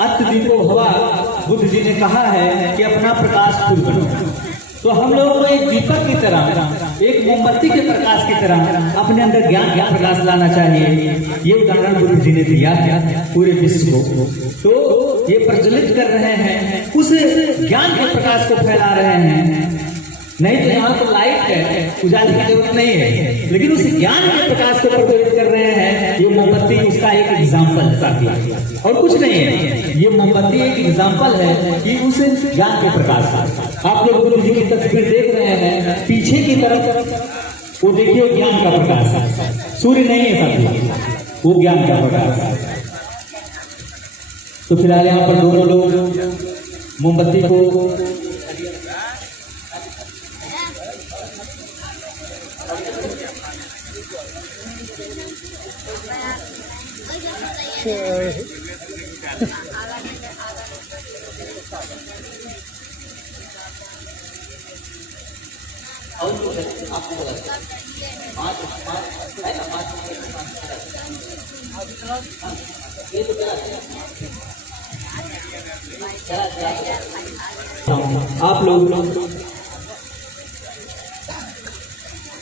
अत्यदीपो भवा, बुद्ध जी ने कहा है कि अपना प्रकाश खुद बनो। तो हम लोगों को एक दीपक की तरह, एक मोमबत्ती के प्रकाश की तरह अपने अंदर ज्ञान का प्रकाश लाना चाहिए। ये उदाहरण बुद्ध जी ने दिया है पूरे विश्व को। तो ये प्रज्वलित कर रहे हैं, उस ज्ञान के प्रकाश को फैला रहे हैं। नहीं तो यहाँ तो लाइट है, उजाले की जरूरत नहीं है, लेकिन उस ज्ञान के प्रकाश को प्रज्वलित कर रहे हैं। ये मोमबत्ती उसका एक एग्जाम्पल है और कुछ नहीं है। ये मोमबत्ती एक एग्जाम्पल है कि उस ज्ञान के प्रकाश का। आप लोग गुरु जी की तस्वीर देख रहे हैं, पीछे की तरफ वो देखिए ज्ञान का प्रकाश, सूर्य नहीं है साथी, वो ज्ञान का प्रकाश। तो फिलहाल यहाँ पर दोनों लोग मोमबत्ती को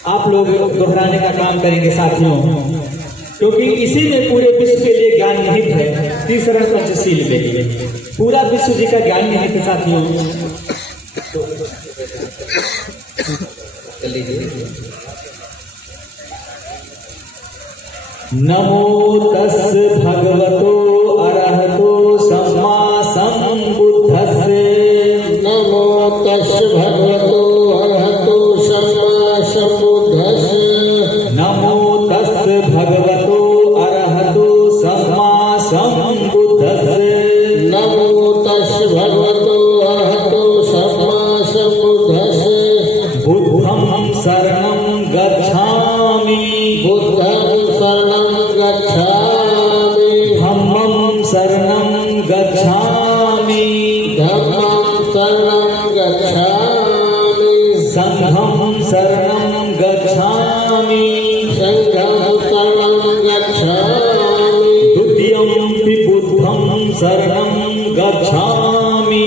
आप लोग दोहराने का काम करेंगे साथियों, क्योंकि इसी में पूरे विश्व के लिए ज्ञान निहित है। तीसरा पंचशील में पूरा विश्व जी का ज्ञान निहित है साथियों। नमो तस् भगवतो अरहतो सम्मा सम्बुद्धस्से। नमो तस् भगवतो अरहतो सम्मा सम्बुद्धस्से। नमो तस् भगवतो अरहतो सम्मा सम्बुद्धस्से। नमो तस् भगवतो अरहतो सम्मा सम्बुद्धस्से। बुद्धं शरणं गच्छामि। बुद्धं शरणं गच्छामि। धम्मं शरणं गच्छामि। धम्मं शरणं गच्छामि। संघं शरणं गच्छामि। संघं शरणं गच्छामि। द्वितीयंपि बुद्धं शरणं गच्छामि।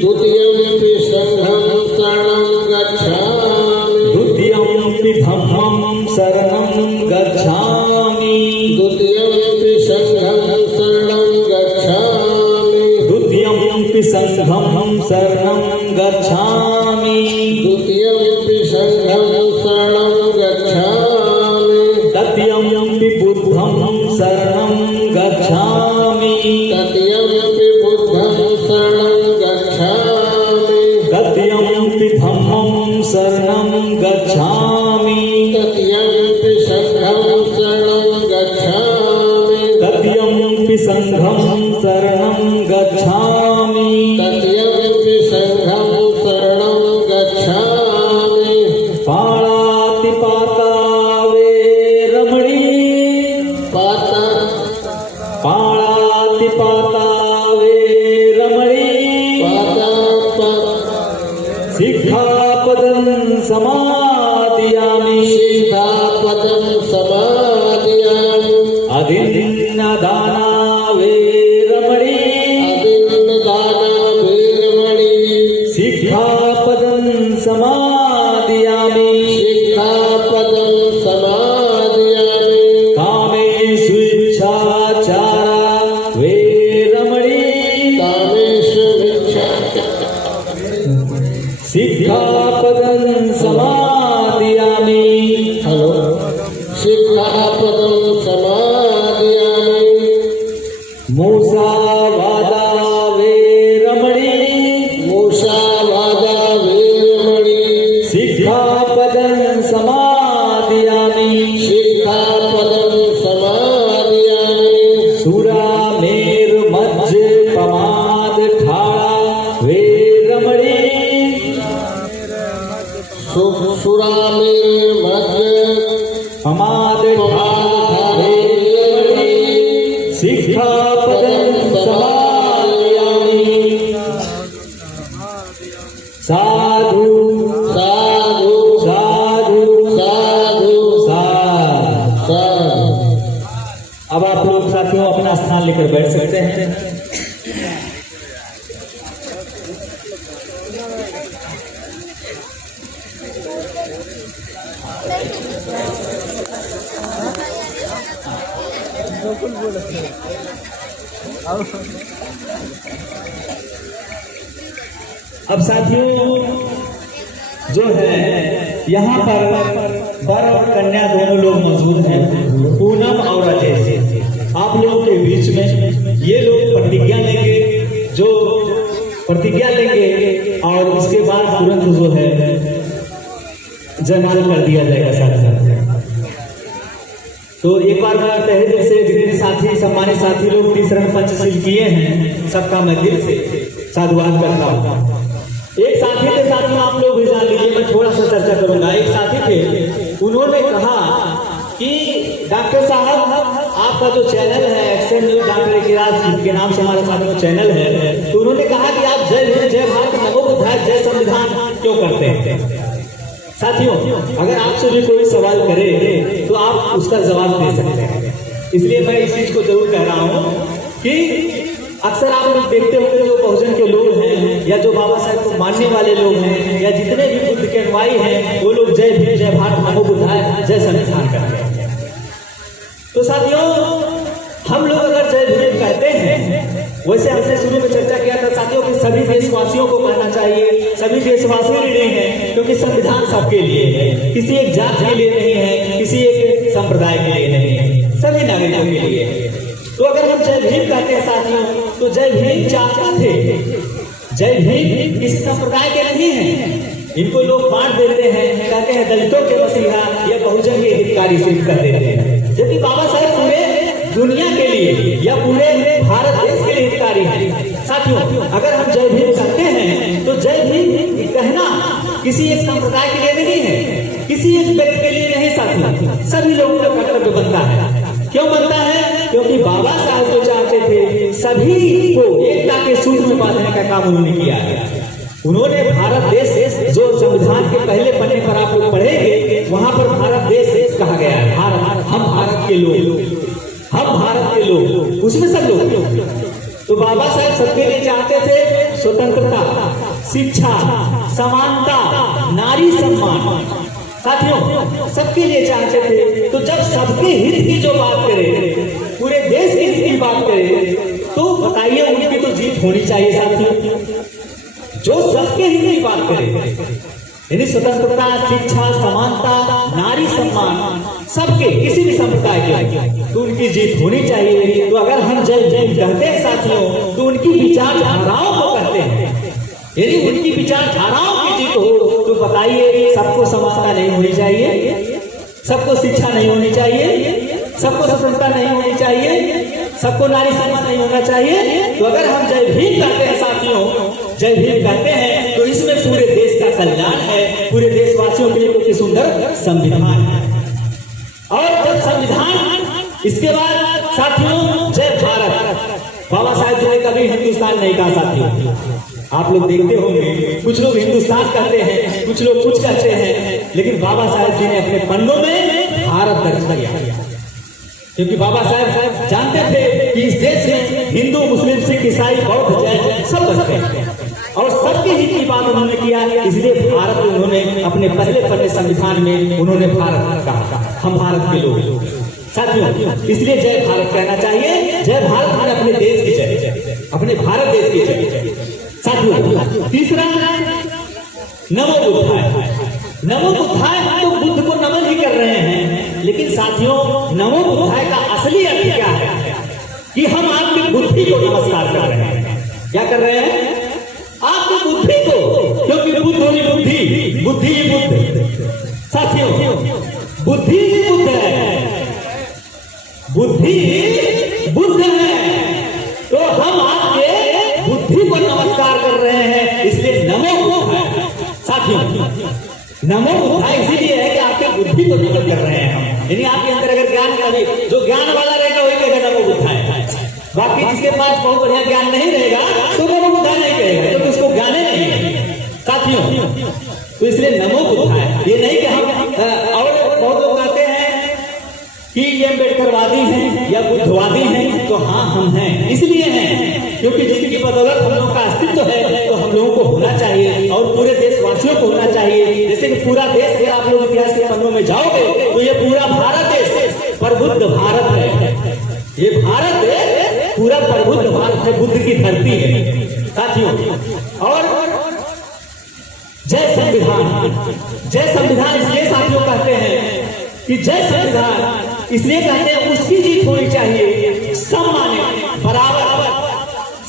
द्वितीयंपि संघं शरणं गच्छामि। द्वितीयंपि धम्मं शरणं गच्छामि। द्वितीयंपि संघं शरणं गच्छामि। द्वितीयंपि संघं शरणं गच्छामि। द्वितीयंपि संघं शरणं गच्छामि। तृतीयंपि बुद्धं शरणं गच्छामि। तृतीयंपि बुद्धं शरणं गच्छामि। तृतीयंपि धम्मं शरणं गच्छामि। तृतीयंपि संघं शरणं गच्छामि। तृतीयंपि संघं शरणं गच्छामि। तृतीयंपि संघं शरणं गच्छामि। पाणातिपाता वेरमणि। पाणातिपाता वेरमणि। सिक्खापदं समादयामि। सिक्खापदं समादयामि। अदिन्नदाना वेरमणि। अदिन्नदाना वेरमणि। सिक्खापदं समादयामि। सिक्खापदं समादयामि। कामेषु इच्छाचारा वेरमणि। कामेषु इच्छाचारा। सिक्खापदं समादयामि। हेलो। सिक्खापदं समादयामि। मूसावादा वेरमणि। मूसावादा वेरमणि। सिक्खापदं समादयामि। सिक्खापदं समादयामि। सुरामेरुमज्जपमाद ठाड़ा वेरमणि। सुरामेरुमज्ज पमाद ठाड़ा वेरमणि। सिक्खापदं समादयामि। साधु साधु साधु साधु साधु। साधु। अब आप लोग साथियों अपना स्थान लेकर बैठ सकते हैं। अब साथियों जो है यहाँ पर वर और कन्या दोनों लोग मौजूद हैं, पूनम और अजय। आप लोगों के बीच में ये लोग प्रतिज्ञा लेंगे, जो प्रतिज्ञा लेंगे और उसके बाद तुरंत जो है जयमाल कर दिया जाएगा साथ। तो एक बार मैं तहे दिल से जितने साथी सम्मानित साथी लोग 30 रन पंचशील किए हैं, सबका मैं दिल से साधुवाद करता हूँ। एक साथी के साथ में आप लोग भी जान लीजिए, मैं थोड़ा सा चर्चा करूंगा। एक साथी थे, उन्होंने कहा कि डॉक्टर साहब आपका जो चैनल है एक्शन न्यूज डॉक्टर इकराज के नाम से हमारे साथ में चैनल है, तो उन्होंने कहा कि आप जय हिंद जय भारत नमो बुद्धाय जय संविधान क्यों करते हैं। साथियों, अगर आपसे भी कोई सवाल करे तो आप उसका जवाब दे सकते हैं, इसलिए मैं इस चीज को जरूर कह रहा हूँ कि अक्सर आप लोग देखते होंगे जो बहुजन के लोग हैं या जो बाबा साहब को मानने वाले लोग हैं या जितने भी बुद्ध के अनुयायी हैं, वो लोग जय भीम जय भारत नमो बुद्धाय जय संविधान करते हैं। तो साथियों, हम लोग अगर जय भीम कहते हैं, वैसे हमने शुरू में चर्चा किया था साथियों कि सभी देशवासियों को कहना चाहिए, सभी देशवासी ऋणी हैं, क्योंकि संविधान सबके लिए है, किसी एक जात के लिए नहीं है, किसी एक संप्रदाय के लिए नहीं है, सभी नागरिकों के लिए है। तो अगर हम जय भीम कहते हैं साथियों, तो जय भीम चाहते थे, जय भीम किसी संप्रदाय के नहीं है। इनको लोग बांट देते हैं, कहते हैं दलितों के मसीहा या बहुजन के हितकारी सिर्फ कर देते हैं, जबकि बाबा साहब पूरे दुनिया के लिए या पूरे भारत देश के लिए हितकारी है। साथियों, अगर हम जय भीम कहते हैं तो जय भीम कहना किसी एक संप्रदाय के लिए नहीं है, किसी एक व्यक्ति के लिए नहीं साथियों, सभी लोगों का कर्तव्य बनता है। क्यों बनता है? क्योंकि बाबा साहब जो चाहते थे सभी को एकता के सूत्र में बांधने का काम उन्होंने किया है। उन्होंने भारत देश जो संविधान के पहले पन्ने पर आप लोग पढ़ेंगे, वहां पर भारत देश कहा गया है, भारत, हम भारत के लोग, हम भारत के लोग, उसमें सब लोग। तो बाबा साहब सबके लिए चाहते थे स्वतंत्रता, शिक्षा, समानता, नारी सम्मान। साथियों, सबके लिए चाहते थे। तो जब सबके हित की जो बात करें, पूरे देश के हित की बात करें, तो बताइए उनकी तो जीत होनी चाहिए साथियों। जो सबके हित की बात करे, यानी स्वतंत्रता, शिक्षा, समानता, नारी सम्मान, सबके किसी भी संप्रदाय के, तो उनकी जीत होनी चाहिए। तो अगर हम जय जय कहते हैं साथियों, तो उनकी विचारधाराओं को कहते हैं, यदि उनकी विचारधाराओं की जीत हो तो बताइए सबको समानता नहीं होनी चाहिए, सबको शिक्षा नहीं होनी चाहिए, सबको स्वतंत्रता नहीं होनी चाहिए, सबको नारी सम्मान नहीं होना चाहिए। तो अगर हम जय भीम कहते हैं साथियों, जय भीम कहते हैं, तो इसमें पूरे देश का कल्याण है, पूरे देशवासियों के लिए कितनी सुंदर संविधान है। और जब संविधान, इसके बाद साथियों जय भारत, बाबा साहब जी ने कभी हिंदुस्तान नहीं कहा साथियों। आप लोग देखते होंगे कुछ लोग हिंदुस्तान कहते हैं, कुछ लोग कुछ कहते हैं, लेकिन बाबा साहब जी ने अपने पन्नों में भारत दर्ज किया, क्योंकि बाबा साहब जानते थे कि इस देश में हिंदू, मुस्लिम, सिख, ईसाई, बौद्ध, जैन सब बसते हैं और सबके हित की बात उन्होंने किया। इसलिए भारत उन्होंने अपने पहले पन्ने संविधान में उन्होंने भारत कहा, हम भारत के लोग। साथियों, इसलिए जय भारत कहना चाहिए, जय भारत मैंने अपने देश की जय, अपने भारत देश की जय। साथियों, तीसरा नमो बुद्धाय। नमो बुद्धाय, हम तो बुद्ध को नमन ही कर रहे हैं, लेकिन साथियों नमो बुद्धाय का असली अर्थ क्या है कि हम आपकी बुद्धि को नमस्कार कर रहे हैं। क्या कर रहे हैं? आपकी बुद्धि को, क्योंकि बुद्ध ही बुद्धि, बुद्धि ही बुद्ध। साथियों, बुद्धि ही बुद्ध है, बुद्धि बुद्ध है, तो हम आपके बुद्धि को नमस्कार कर रहे हैं, इसलिए नमो बुद्धाय। साथियों, नमो बुद्धाय इसीलिए है कि आपके बुद्धि को नमन कर रहे हैं हम, यानी आपके अंदर अगर ज्ञान का भी, जो ज्ञान वाला रहेगा वही कहेगा नमो बुद्धाय। बाकी जिसके पास बहुत बढ़िया ज्ञान नहीं रहेगा तो नमो बुद्धाय नहीं कहेगा, क्योंकि उसको ज्ञान ही नहीं है। साथियों, तो इसलिए नमो बुद्धाय, ये नहीं कि हम, और बहुत लोग कहते हैं कि ये अम्बेडकरवादी हैं या बुद्धवादी हैं, तो हाँ हम हैं, इसलिए हैं क्योंकि जिनकी बदौलत हम लोगों का अस्तित्व है, तो हम लोगों को होना चाहिए और पूरे देशवासियों को होना चाहिए। जैसे कि पूरा देश, अगर आप लोग इतिहास के पन्नों में जाओगे तो ये पूरा भारत देश पर बुद्ध भारत है, ये भारत पूरा प्रबुद्ध भारत है, बुद्ध की धरती है साथियों। और जय संविधान, जय संविधान इसलिए साथियों कहते हैं कि जय संविधान इसलिए कहते हैं उसकी जीत होनी चाहिए, सब माने बराबर।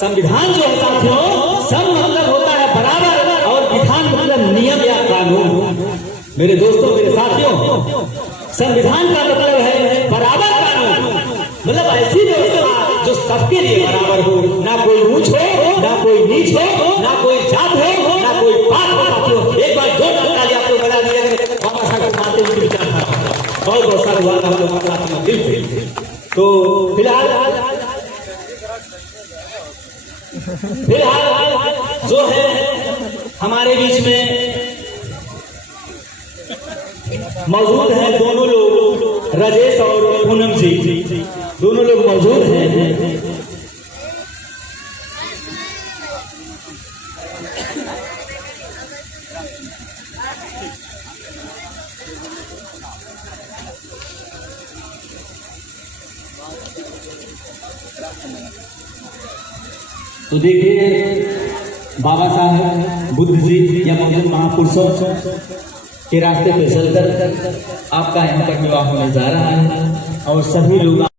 संविधान जो है साथियों, सब मतलब होता है बराबर, और विधान मतलब नियम या कानून। मेरे दोस्तों, मेरे साथियों, संविधान का मतलब है बराबर कानून, मतलब ऐसी व्यवस्था जो सबके लिए बराबर हो, ना कोई ऊंच हो, ना कोई नीच हो, ना कोई जात हो, ना कोई पात हो साथियों। एक बार जोरदार ताली आपको बजा दिया बाबा साहब को मानते हुए विचारधारा, बहुत बहुत सारा हुआ हम लोग दिल से। तो फिलहाल जो है हमारे बीच में मौजूद है दोनों लोग, राजेश और पूनम जी, दोनों लोग मौजूद हैं। तो देखिए बाबा साहब बुद्ध जी या मौजूद महापुरुषों के रास्ते पे चलकर आपका यहाँ पर विवाह होने जा रहा है, और सभी लोग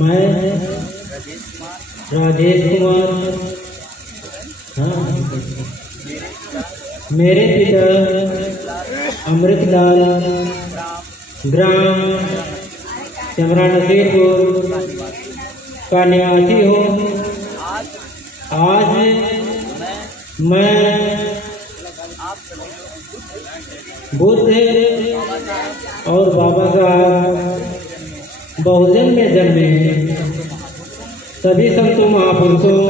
मैं राजेश कुमार, हाँ, मेरे पिता अमृतलाल, ग्राम चमरा नसीरपुर का निवासी हूँ। आज मैं बुद्ध और बाबा साहब बहुजन में जन्मे सभी संतों महापुरुषों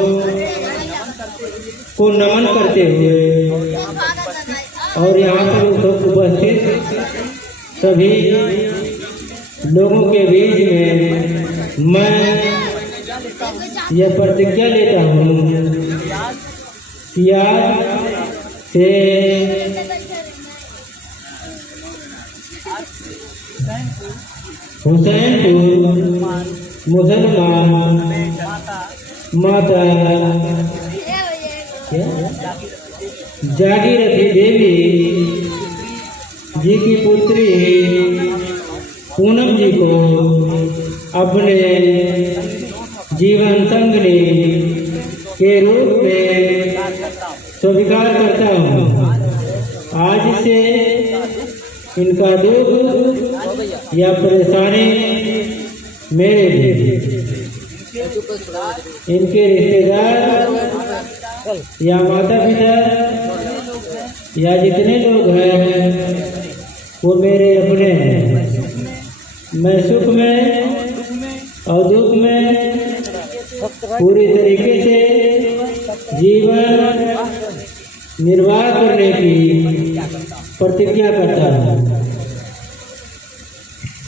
को नमन करते हुए और यहाँ पर उपस्थित सभी लोगों के बीच में मैं यह प्रतिज्ञा लेता हूँ कि आज से हुसैनपुर मुसलमान माता जागीरथी देवी जी की पुत्री पूनम जी को अपने जीवन संगनी के रूप में स्वीकार करता हूँ। आज से इनका दुख या परेशानी मेरे लिए, इनके रिश्तेदार या माता पिता या जितने लोग हैं वो मेरे अपने हैं। मैं सुख में और दुख में पूरी तरीके से जीवन निर्वाह करने की प्रतिज्ञा करता हूँ।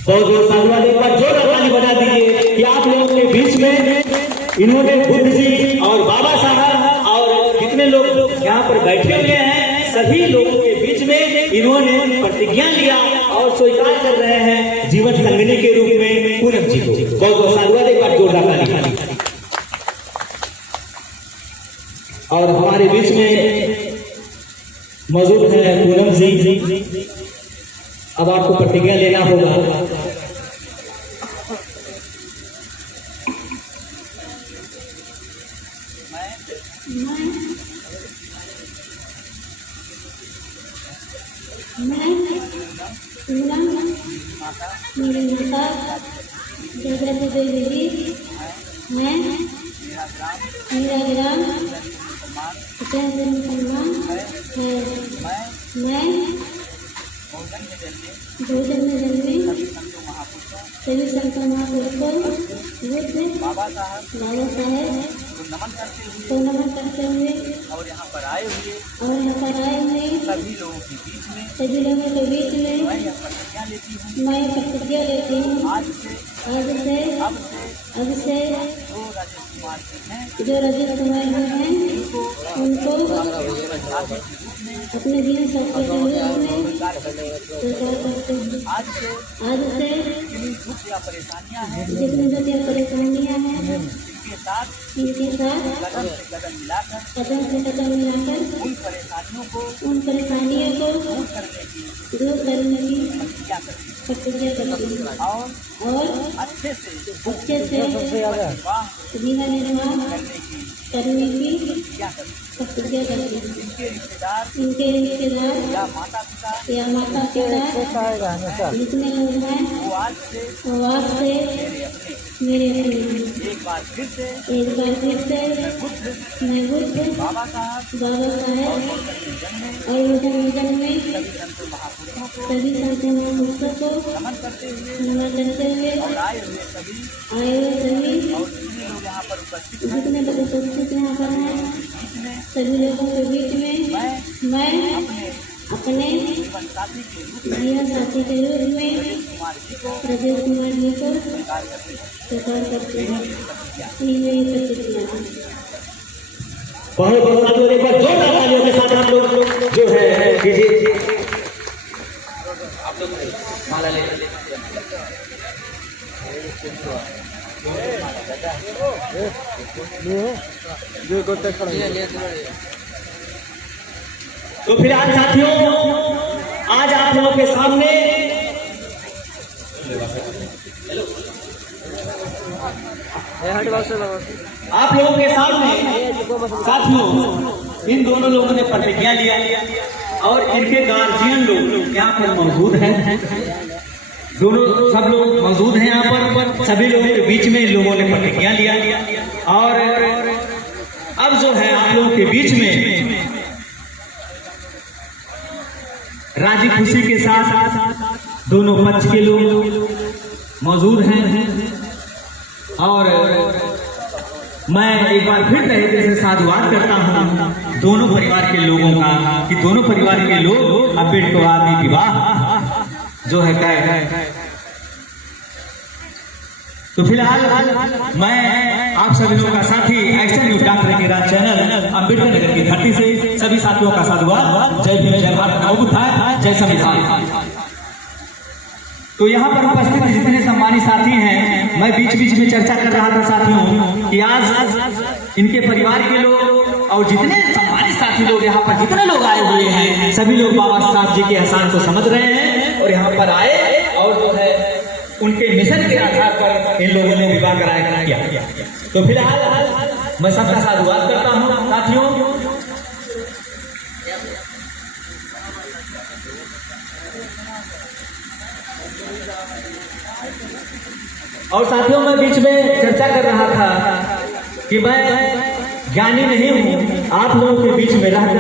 बहुत बहुत साधुवाद, एक बार जोरदार ताली बजा दीजिए कि आप लोगों के बीच में इन्होंने बुद्ध जी और बाबा साहब और जितने लोग यहाँ पर बैठे हुए हैं सभी लोगों के बीच में इन्होंने प्रतिज्ञा लिया और स्वीकार कर रहे हैं जीवन संगनी के रूप में पूनम जी को। बहुत बहुत साधुवाद, एक बार जोरदार ताली। और हमारे बीच में मौजूद है पूनम जी। अब आपको प्रतिज्ञा लेना होगा। मैं मेरी माता जागृति देवी जी, मैं मेरा ग्राम मुसलमान है। मैं भोजन में जन्मी सभी संतों महापुरुषों बुद्ध बाबा साहेब नमन करते हुए और यहाँ पर आए हुए सभी लोगों के बीच में मैं यह प्रतिज्ञा लेती हूँ आज से अब से जो राजेश कुमार जी हैं उनको अपने जीवन साथी के रूप में स्वीकार करते हैं। आज से जितनी दुख या परेशानियाँ हैं इनके साथ कदम से कदम मिलाकर उन परेशानियों को दूर करने की प्रतिज्ञा करती हूँ और अच्छे से जीवन निर्वाह करने की प्रतिज्ञा करती हूँ। इनके रिश्तेदार या माता पिता जितने लोग हैं वो आज से मेरे अपने एक बार फिर से मैं बुद्ध बाबा साहब और जन्म में सभी संत महापुरुषों को नमन करते हुए आए हुए सभी जितने लोग उपस्थित यहाँ पर हैं सभी लोगों के बीच में मैं अपने जीवन साथी के रूप में राजेश कुमार जी को स्वीकार करते हैं। यही मेरी प्रतिज्ञा है। बहुत बहुत साथियों एक बार जोरदार तालियों के साथ हम लोग जो है कीजिए आप लोग माला ले तो फिलहाल साथियों आज आप लोगों के सामने आप लोगों के सामने साथियों इन दोनों लोगों ने प्रतिज्ञा लिया और इनके गार्जियन लोग यहाँ पर मौजूद हैं। दोनों सब लोग मौजूद हैं यहाँ पर। सभी लोगों के बीच में इन लोगों ने प्रतिज्ञा लिया और अब जो है आप लोगों के बीच में राजी खुशी के साथ दोनों पक्ष के लोग मौजूद हैं और मैं एक बार फिर तरीके से साधुवाद करता हूँ दोनों परिवार के लोगों का कि दोनों परिवार के लोग अम्बेडकरवादी विवाह जो है तय। तो फिलहाल मैं आप सभी लोगों का साथी एक्शन न्यूज डॉक्टर के राज चैनल अम्बेडकर नगर की धरती से सभी साथियों का साधुवाद। जय भीम, जय भारत, नमो बुद्धाय, जय संविधान। तो यहाँ पर उपस्थित जितने सम्मानित साथी हैं मैं बीच बीच में चर्चा कर रहा था साथियों कि आज इनके परिवार के लोग और जितने सम्मानित साथी लोग यहाँ पर जितने लोग आए हुए हैं सभी लोग बाबा साहब जी के एहसान को समझ रहे हैं और यहाँ पर आए और जो है उनके मिशन के आधार पर इन लोगों ने विवाह कराया किया। तो फिलहाल मैं सबका साधुवाद करता हूँ साथियों। और साथियों मैं बीच में चर्चा कर रहा था कि मैं ज्ञानी नहीं हूँ, आप लोगों के बीच में रहकर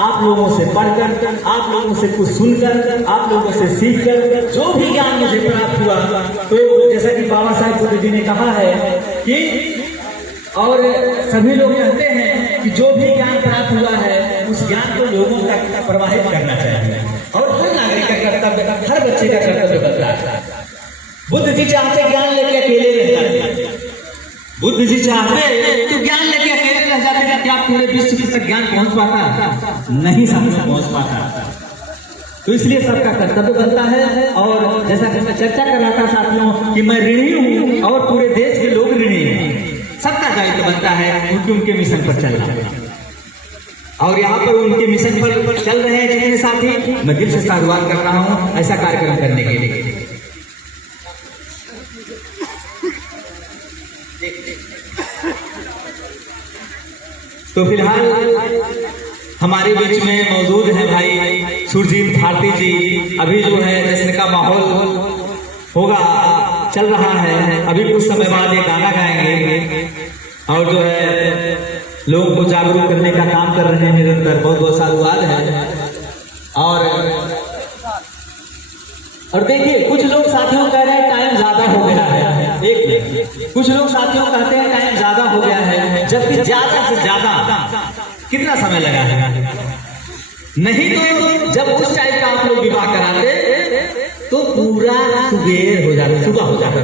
आप लोगों से पढ़कर आप लोगों से कुछ सुनकर आप लोगों से सीखकर जो भी ज्ञान मुझे प्राप्त हुआ तो जैसा कि बाबा साहब बुद्ध जी ने कहा है कि और सभी लोग कहते हैं कि जो भी ज्ञान प्राप्त हुआ है उस ज्ञान को लोगों तक प्रवाहित करना चाहिए और हर नागरिक का कर्तव्य हर बच्चे का कर्तव्य बनता है। बुद्ध जी चाहते ज्ञान लेके अकेले रह जाते, बुद्ध जी चाहते तो ज्ञान लेके अकेले रह जाते, क्या पूरे विश्व तक ज्ञान पहुंच पाता? नहीं पहुंच पाता। तो इसलिए सबका कर्तव्य बनता है और जैसा कि मैं चर्चा कर रहा था साथियों कि मैं ऋणी हूँ और पूरे देश के लोग ऋणी हैं। सबका दायित्व बनता है उनके मिशन पर चलना और यहाँ पर उनके मिशन पर चल रहे हैं जितने साथी मैं दिल से साधुवाद कर रहा हूँ ऐसा कार्यक्रम करने के लिए। तो फिलहाल हमारे बीच में मौजूद है भाई सुरजीत भारती जी। अभी जो है जश्न का माहौल होगा चल रहा है, अभी कुछ समय बाद ये गाना गाएंगे और जो है लोगों को जागरूक करने का काम कर रहे हैं निरंतर। बहुत बहुत साधुवाद है। और देखिए कुछ लोग साथियों कह रहे हैं टाइम ज्यादा हो गया है, कुछ लोग साथियों कहते हैं टाइम ज्यादा हो गया है, जबकि जब ज्यादा से ज्यादा कितना समय लगा है? नहीं तो जब उस टाइप का आप लोग विवाह कराते तो पूरा सुबेर हो जाता, सुबह हो जाता,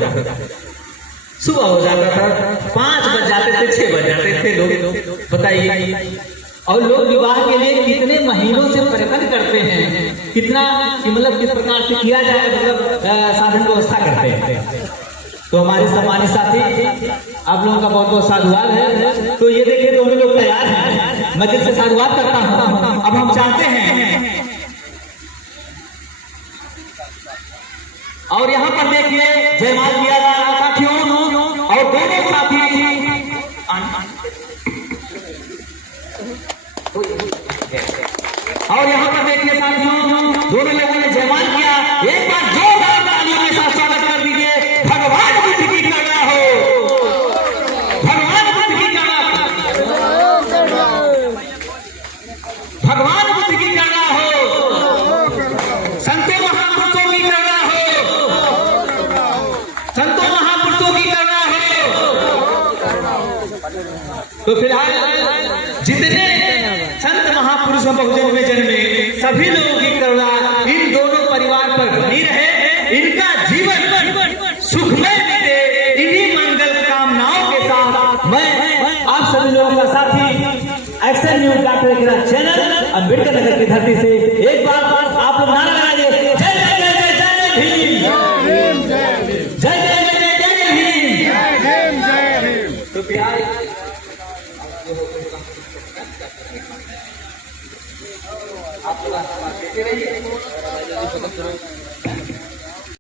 सुबह हो जाता था, 5 बज जाते थे, 6 बज जाते थे लोग, बताइए। और लोग विवाह के लिए कितने महीनों से प्रयत्न करते हैं, कितना मतलब किस प्रकार से किया जाए, मतलब साधन व्यवस्था करते हैं। तो हमारे सम्मानित साथी, आप लोगों का बहुत बहुत साधुवाद है। तो ये देखिए दोनों लोग तैयार हैं, मैं दिल से साधुवाद करता हूँ। अब हम चाहते हैं, और यहाँ पर देखिए जयमाल किया जा रहा साथियों, और दोनों साथी और यहाँ पर देखिए साथियों, दोनों लोगों ने जयमाल किया। एक बार जोरदार तालियों के साथ स्वागत कर दीजिए। भगवान बुद्ध की करुणा हो, भगवान बुद्ध की करुणा, भगवान बुद्ध की करुणा हो, संतों महापुरुषों की करुणा हो, संतों महापुरुषों की करुणा हो। तो फिलहाल जितने संत महापुरुष बहुजन में जन्मे सभी लोगों की करुणा इन दोनों परिवार पर बनी रहे, इनका जीवन सुखमय बीते, इन्हीं मंगल कामनाओं के साथ मैं आप सभी लोगों का साथी action news doctor channel Ambedkar Nagar की धरती से एक बार आप लोग नारा लगाइए, जय जय जय जय जय भीम, जय जय जय जय जय भीम। तो प्यार आप लोग देते रहिए।